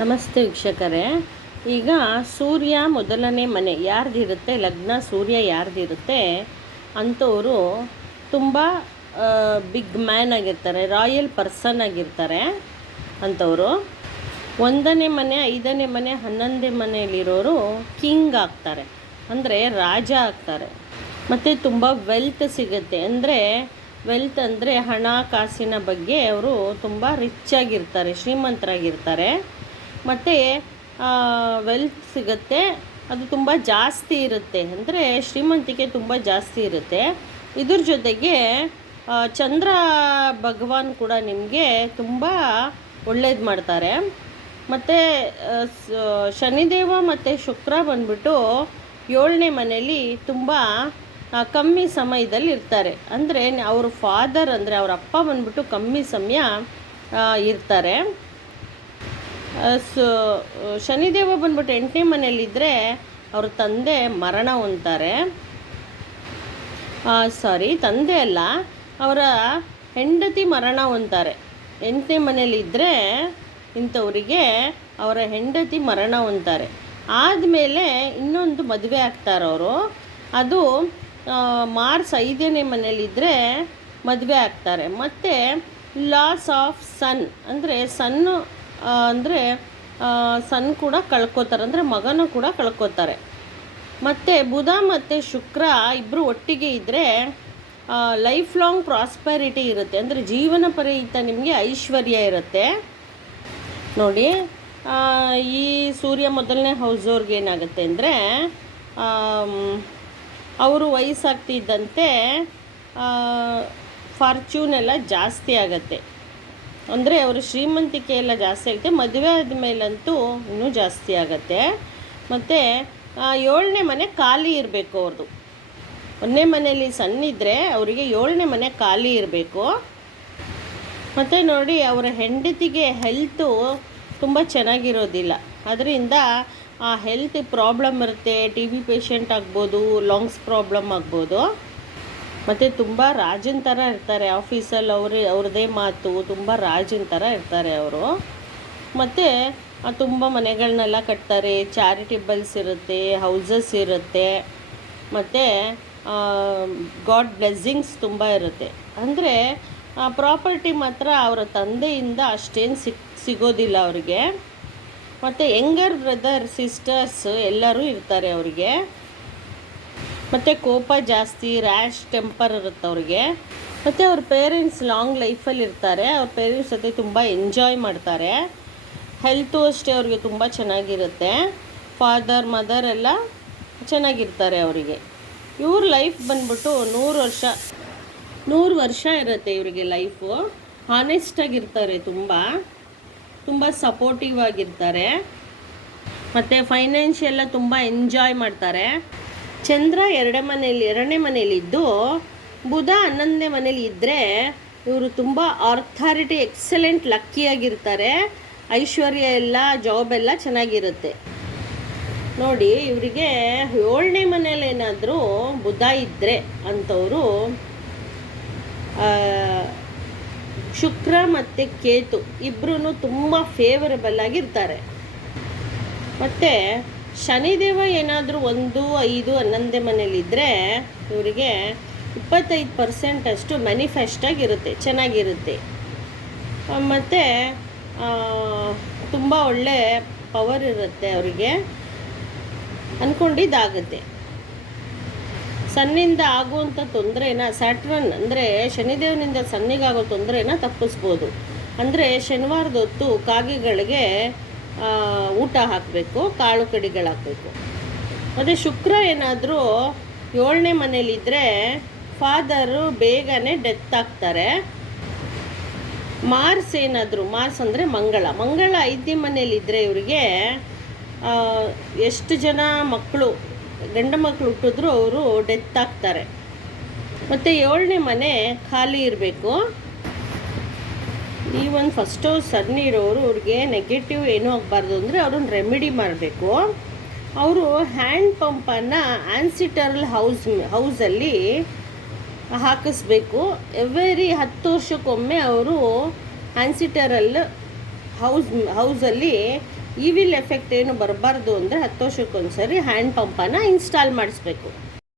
ನಮಸ್ತೆ ವೀಕ್ಷಕರೇ. ಈಗ ಸೂರ್ಯ ಮೊದಲನೇ ಮನೆ ಯಾರ್ದಿರುತ್ತೆ, ಲಗ್ನ ಸೂರ್ಯ ಯಾರ್ದಿರುತ್ತೆ ಅಂಥವರು ತುಂಬ ಬಿಗ್ ಮ್ಯಾನ್ ಆಗಿರ್ತಾರೆ, ರಾಯಲ್ ಪರ್ಸನ್ ಆಗಿರ್ತಾರೆ. ಅಂಥವರು 1ನೇ ಮನೆ, 5ನೇ ಮನೆ, 11ನೇ ಮನೆಯಲ್ಲಿರೋರು ಕಿಂಗ್ ಆಗ್ತಾರೆ, ಅಂದರೆ ರಾಜ ಆಗ್ತಾರೆ. ಮತ್ತು ತುಂಬ ವೆಲ್ತ್ ಸಿಗುತ್ತೆ. ಅಂದರೆ ವೆಲ್ತ್ ಅಂದರೆ ಹಣ ಕಾಸಿನ ಬಗ್ಗೆ ಅವರು ತುಂಬ ರಿಚ್ ಆಗಿರ್ತಾರೆ, ಶ್ರೀಮಂತರಾಗಿರ್ತಾರೆ. ಮತ್ತು ವೆಲ್ತ್ ಸಿಗುತ್ತೆ, ಅದು ತುಂಬ ಜಾಸ್ತಿ ಇರುತ್ತೆ, ಅಂದರೆ ಶ್ರೀಮಂತಿಕೆ ತುಂಬ ಜಾಸ್ತಿ ಇರುತ್ತೆ. ಇದ್ರ ಜೊತೆಗೆ ಚಂದ್ರ ಭಗವಾನ್ ಕೂಡ ನಿಮಗೆ ತುಂಬ ಒಳ್ಳೇದು ಮಾಡ್ತಾರೆ. ಮತ್ತು ಶನಿದೇವ ಮತ್ತು ಶುಕ್ರ ಬಂದ್ಬಿಟ್ಟು 7ನೇ ಮನೆಯಲ್ಲಿ ತುಂಬ ಕಮ್ಮಿ ಸಮಯದಲ್ಲಿ ಇರ್ತಾರೆ. ಅಂದರೆ ಅವ್ರ ಫಾದರ್ ಅಂದರೆ ಅವರ ಅಪ್ಪ ಬಂದ್ಬಿಟ್ಟು ಕಮ್ಮಿ ಸಮಯ ಇರ್ತಾರೆ. ಶನಿದೇವ ಬಂದ್ಬಿಟ್ಟು 8ನೇ ಮನೆಯಲ್ಲಿದ್ದರೆ ಅವ್ರ ತಂದೆ ಮರಣ ಹೊಂದ್ತಾರೆ. ತಂದೆ ಅಲ್ಲ, ಅವರ ಹೆಂಡತಿ ಮರಣ ಹೊಂದ್ತಾರೆ. 8ನೇ ಮನೆಯಲ್ಲಿದ್ದರೆ ಇಂಥವರಿಗೆ ಅವರ ಹೆಂಡತಿ ಮರಣ ಹೊಂದ್ತಾರೆ. ಆದಮೇಲೆ ಇನ್ನೊಂದು ಮದುವೆ ಆಗ್ತಾರೆ ಅವರು. ಅದು ಮಾರ್ಚ್ 5ನೇ ಮನೆಯಲ್ಲಿದ್ದರೆ ಮದುವೆ ಆಗ್ತಾರೆ. ಮತ್ತು ಲಾಸ್ ಆಫ್ ಸನ್ ಅಂದರೆ ಸನ್ ಕೂಡ ಕಳ್ಕೊತಾರೆ, ಅಂದರೆ ಮಗನೂ ಕೂಡ ಕಳ್ಕೊತಾರೆ. ಮತ್ತು ಬುಧ ಮತ್ತು ಶುಕ್ರ ಇಬ್ಬರು ಒಟ್ಟಿಗೆ ಇದ್ದರೆ ಲೈಫ್ ಲಾಂಗ್ ಪ್ರಾಸ್ಪರಿಟಿ ಇರುತ್ತೆ, ಅಂದರೆ ಜೀವನ ಪರ್ಯಂತ ನಿಮಗೆ ಐಶ್ವರ್ಯ ಇರುತ್ತೆ. ನೋಡಿ, ಈ ಸೂರ್ಯ ಮೊದಲನೇ ಹೌಸವ್ರಿಗೆ ಏನಾಗುತ್ತೆ ಅಂದರೆ ಅವರು ವಯಸ್ಸಾಗ್ತಿದ್ದಂತೆ ಫಾರ್ಚೂನ್ ಎಲ್ಲ ಜಾಸ್ತಿ ಆಗುತ್ತೆ, ಅಂದರೆ ಅವರು ಶ್ರೀಮಂತಿಕೆ ಎಲ್ಲ ಜಾಸ್ತಿ ಆಗುತ್ತೆ. ಮದುವೆ ಆದಮೇಲಂತೂ ಇನ್ನೂ ಜಾಸ್ತಿ ಆಗುತ್ತೆ. ಮತ್ತು 7ನೇ ಮನೆ ಖಾಲಿ ಇರಬೇಕು ಅವ್ರದ್ದು. 1ನೇ ಮನೆಯಲ್ಲಿ ಸಣ್ಣಿದ್ರೆ ಅವರಿಗೆ 7ನೇ ಮನೆ ಖಾಲಿ ಇರಬೇಕು. ಮತ್ತು ನೋಡಿ, ಅವರ ಹೆಂಡತಿಗೆ ಹೆಲ್ತು ತುಂಬ ಚೆನ್ನಾಗಿರೋದಿಲ್ಲ, ಅದರಿಂದ ಆ ಹೆಲ್ತ್ ಪ್ರಾಬ್ಲಮ್ ಇರುತ್ತೆ. TB ಪೇಷಂಟ್ ಆಗ್ಬೋದು, ಲಂಗ್ಸ್ ಪ್ರಾಬ್ಲಮ್ ಆಗ್ಬೋದು. ಮತ್ತು ತುಂಬ ರಾಜನ ಥರ ಇರ್ತಾರೆ ಆಫೀಸಲ್ಲಿ, ಅವ್ರದ್ದೇ ಮಾತು, ತುಂಬ ರಾಜನ ಥರ ಇರ್ತಾರೆ ಅವರು. ಮತ್ತು ತುಂಬ ಮನೆಗಳನ್ನೆಲ್ಲ ಕಟ್ತಾರೆ, ಚಾರಿಟೇಬಲ್ಸ್ ಇರುತ್ತೆ, ಹೌಸಸ್ ಇರುತ್ತೆ. ಮತ್ತು ಗಾಡ್ ಬ್ಲೆಸ್ಸಿಂಗ್ಸ್ ತುಂಬ ಇರುತ್ತೆ. ಅಂದರೆ ಪ್ರಾಪರ್ಟಿ ಮಾತ್ರ ಅವರ ತಂದೆಯಿಂದ ಅಷ್ಟೇನು ಸಿಗೋದಿಲ್ಲ ಅವರಿಗೆ. ಮತ್ತು ಯಂಗರ್ ಬ್ರದರ್ ಸಿಸ್ಟರ್ಸ್ ಎಲ್ಲರೂ ಇರ್ತಾರೆ ಅವರಿಗೆ. ಮತ್ತು ಕೋಪ ಜಾಸ್ತಿ, ರ್ಯಾಶ್ ಟೆಂಪರ್ ಇರುತ್ತೆ ಅವ್ರಿಗೆ. ಮತ್ತು ಅವ್ರ ಪೇರೆಂಟ್ಸ್ ಲಾಂಗ್ ಲೈಫಲ್ಲಿ ಇರ್ತಾರೆ, ಅವ್ರ ಪೇರೆಂಟ್ಸ್ ಜೊತೆ ತುಂಬ ಎಂಜಾಯ್ ಮಾಡ್ತಾರೆ. ಹೆಲ್ತು ಅಷ್ಟೇ ಅವ್ರಿಗೆ ತುಂಬ ಚೆನ್ನಾಗಿರುತ್ತೆ. ಫಾದರ್ ಮದರ್ ಎಲ್ಲ ಚೆನ್ನಾಗಿರ್ತಾರೆ ಅವರಿಗೆ. ಇವ್ರ ಲೈಫ್ ಬಂದ್ಬಿಟ್ಟು 100 ವರ್ಷ ಇರುತ್ತೆ ಇವರಿಗೆ ಲೈಫು. ಹಾನೆಸ್ಟಾಗಿರ್ತಾರೆ, ತುಂಬ ಸಪೋರ್ಟಿವ್ ಆಗಿರ್ತಾರೆ. ಮತ್ತು ಫೈನಾನ್ಷಿಯಲ್ಲ ತುಂಬ ಎಂಜಾಯ್ ಮಾಡ್ತಾರೆ. ಚಂದ್ರ 2ನೇ ಮನೆಯಲ್ಲಿದ್ದು ಬುಧ 11ನೇ ಮನೇಲಿ ಇದ್ದರೆ ಇವರು ತುಂಬ ಅಥಾರಿಟಿ, ಎಕ್ಸಲೆಂಟ್, ಲಕ್ಕಿಯಾಗಿರ್ತಾರೆ. ಐಶ್ವರ್ಯ ಎಲ್ಲ, ಜಾಬ್ ಎಲ್ಲ ಚೆನ್ನಾಗಿರುತ್ತೆ. ನೋಡಿ, ಇವರಿಗೆ 7ನೇ ಮನೇಲಿ ಏನಾದರೂ ಬುಧ ಇದ್ದರೆ ಅಂಥವರು ಶುಕ್ರ ಮತ್ತು ಕೇತು ಇಬ್ಬರೂ ತುಂಬ ಫೇವರಬಲ್ ಆಗಿರ್ತಾರೆ. ಮತ್ತು ಶನಿದೇವ ಏನಾದರೂ 1, 5, 11ನೇ ಮನೇಲಿದ್ದರೆ ಇವರಿಗೆ 25% ಅಷ್ಟು ಮ್ಯಾನಿಫೆಸ್ಟಾಗಿರುತ್ತೆ, ಚೆನ್ನಾಗಿರುತ್ತೆ. ಮತ್ತು ತುಂಬ ಒಳ್ಳೆ ಪವರ್ ಇರುತ್ತೆ ಅವರಿಗೆ, ಅಂದ್ಕೊಂಡಿದ್ದಾಗುತ್ತೆ. ಸನ್ನಿಂದ ಆಗುವಂಥ ತೊಂದರೆನ ಸ್ಯಾಟ್ರನ್ ಅಂದರೆ ಶನಿದೇವನಿಂದ ಸನ್ನಿಗಾಗೋ ತೊಂದರೆನ ತಪ್ಪಿಸ್ಬೋದು. ಅಂದರೆ ಶನಿವಾರದ ಹೊತ್ತು ಕಾಗೆಗಳಿಗೆ ಊಟ ಹಾಕಬೇಕು, ಕಾಳು ಕಡಿಗಳಾಕಬೇಕು. ಮತ್ತು ಶುಕ್ರ ಏನಾದರೂ 7ನೇ ಮನೇಲಿದ್ದರೆ ಫಾದರು ಬೇಗನೆ ಡೆತ್ ಆಗ್ತಾರೆ. ಮಾರ್ಸ್ ಅಂದರೆ ಮಂಗಳ 5ನೇ ಮನೇಲಿದ್ದರೆ ಇವರಿಗೆ ಎಷ್ಟು ಜನ ಗಂಡು ಮಕ್ಕಳು ಹುಟ್ಟಿದ್ರು ಅವರು ಡೆತ್ ಆಗ್ತಾರೆ. ಮತ್ತು 7ನೇ ಮನೆ ಖಾಲಿ ಇರಬೇಕು. ಈ ಒಂದು ಫಸ್ಟ್ ಹೌಸ್ ಸನ್ನಿ ಇರೋರು, ಅವ್ರಿಗೆ ನೆಗೆಟಿವ್ ಏನೂ ಆಗಬಾರ್ದು ಅಂದರೆ ಅವ್ರನ್ನ ರೆಮಿಡಿ ಮಾಡಬೇಕು. ಅವರು ಹ್ಯಾಂಡ್ ಪಂಪನ್ನು ಆನ್ಸಿಟರಲ್ ಹೌಸಲ್ಲಿ ಹಾಕಿಸ್ಬೇಕು. ಎವ್ರಿ 10 ವರ್ಷಕ್ಕೊಮ್ಮೆ ಅವರು ಆನ್ಸಿಟರಲ್ ಹೌಸಲ್ಲಿ ಇವಿಲ್ ಎಫೆಕ್ಟ್ ಏನು ಬರಬಾರ್ದು ಅಂದರೆ 10 ವರ್ಷಕ್ಕೊಂದ್ಸರಿ ಹ್ಯಾಂಡ್ ಪಂಪನ್ನು ಇನ್ಸ್ಟಾಲ್ ಮಾಡಿಸ್ಬೇಕು.